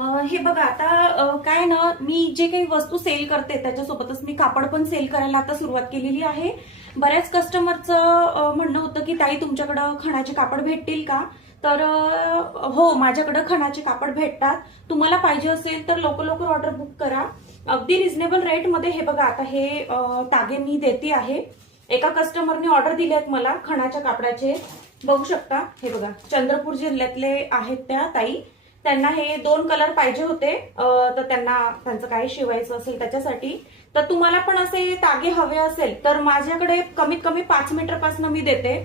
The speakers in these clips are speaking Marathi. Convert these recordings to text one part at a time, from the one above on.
हे बघा आता काय ना, मी जे काही वस्तू सेल करते त्याच्यासोबतच मी कापड पण सेल करायला आता सुरुवात केलेली आहे. बऱ्याच कस्टमरचं म्हणणं होतं की ताई तुमच्याकडं खणाचे कापड भेटतील का? तर हो, माझ्याकडे खणाचे कापड भेटतात. तुम्हाला पाहिजे असेल तर लवकर लवकर ऑर्डर बुक करा. अगदी रिझनेबल रेटमध्ये. हे बघा आता हे तागे मी देते आहे. एका कस्टमरने ऑर्डर दिले आहेत मला खणाच्या कापडाचे. बघू शकता, हे बघा चंद्रपूर जिल्ह्यातले आहेत त्या ताई. त्यांना हे 2 कलर पाहिजे होते, तर त्यांचं काय शिवायचं असेल त्याच्यासाठी. तर तुम्हाला पण असे तागे हवे असेल तर माझ्याकडे कमीत कमी 5 मीटर पासून मी देते.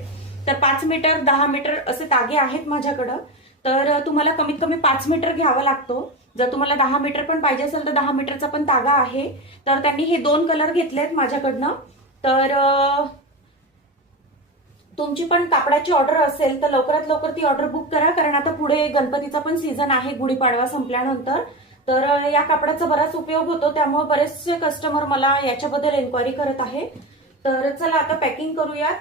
तर 5 मीटर 10 मीटर असे तागे आहेत माझ्याकडं. तर तुम्हाला कमीत कमी 5 मीटर घ्यावा लागतो. जर तुम्हाला 10 मीटर पण पाहिजे असेल तर 10 मीटरचा पण तागा आहे. तर त्यांनी हे 2 कलर घेतलेत माझ्याकडनं. तर तुमची पण कापडाची ऑर्डर असेल तर लवकरात लवकर ती ऑर्डर बुक करा, कारण आता पुढे गणपतीचा पण सीझन आहे गुढीपाडवा संपल्यानंतर. तर या कापडाचा बराच उपयोग होतो, त्यामुळे बरेचसे कस्टमर मला याच्याबद्दल एन्क्वायरी करत आहे. तर चला आता पॅकिंग करूयात.